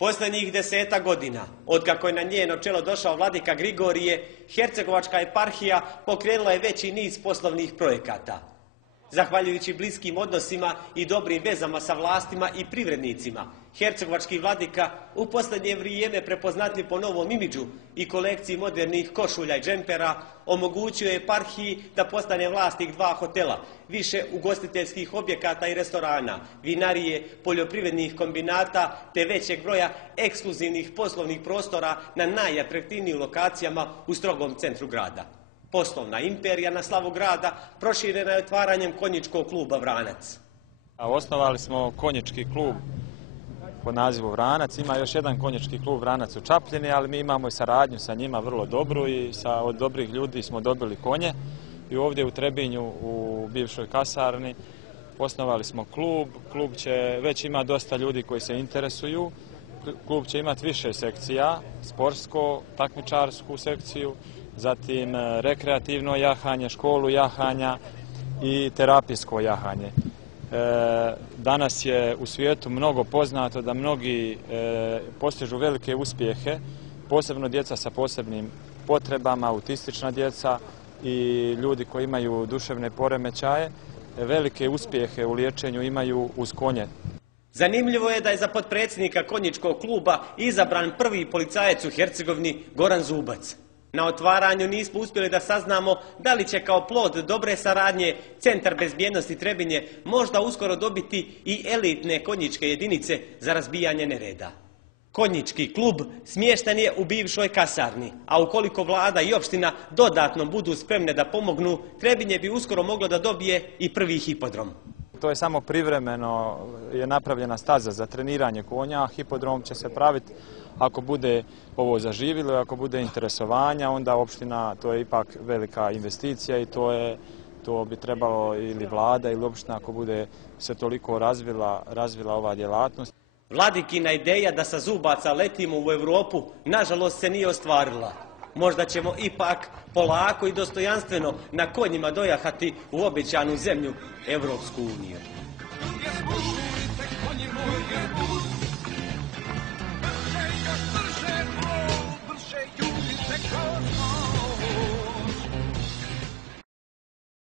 Posljednjih 10 godina, otkako je na njeno čelo došao vladika Grigorije, Hercegovačka eparhija pokrenula je veći niz poslovnih projekata. Zahvaljujući bliskim odnosima i dobrim vezama sa vlastima i privrednicima, hercegovački vladika u posljednje vrijeme prepoznatljiv po novom imidžu i kolekciji modernih košulja i džempera omogućuje eparhiji da postane vlasnik 2 hotela, više ugostiteljskih objekata i restorana, vinarije, poljoprivrednih kombinata te većeg broja ekskluzivnih poslovnih prostora na najatraktivnijim lokacijama u strogom centru grada. Poslovna imperija na slavu grada proširena je otvaranjem konjičkog kluba Vranac. Osnovali smo konjički klub pod nazivu Vranac. Ima još jedan konjički klub Vranac u Čapljini, ali mi imamo i saradnju sa njima vrlo dobru i od dobrih ljudi smo dobili konje. I ovdje u Trebinju u bivšoj kasarni osnovali smo klub. Klub će već ima dosta ljudi koji se interesuju. Klub će imati više sekcija, sportsko, takmičarsku sekciju, zatim rekreativno jahanje, školu jahanja i terapijsko jahanje. Danas je u svijetu mnogo poznato da mnogi postižu velike uspjehe, posebno djeca sa posebnim potrebama, autistična djeca i ljudi koji imaju duševne poremećaje, velike uspjehe u liječenju imaju uz konje. Zanimljivo je da je za potpredsjednika konjičkog kluba izabran prvi policajac u Hercegovini Goran Zubac. Na otvaranju nismo uspjeli da saznamo da li će kao plod dobre saradnje Centar bezbjednosti Trebinje možda uskoro dobiti i elitne konjičke jedinice za razbijanje nereda. Konjički klub smješten je u bivšoj kasarni, a ukoliko vlada i opština dodatno budu spremne da pomognu, Trebinje bi uskoro moglo da dobije i prvi hipodrom. To je samo privremeno je napravljena staza za treniranje konja, a hipodrom će se praviti ako bude ovo zaživilo, ako bude interesovanja, onda opština, to je ipak velika investicija i to bi trebalo ili vlada ili opština ako bude se toliko razvila ova djelatnost. Vladikina ideja da sa Zubaca letimo u Europu, nažalost se nije ostvarila. Možda ćemo ipak polako i dostojanstveno na konjima dojahati u obećanu zemlju, Evropsku uniju.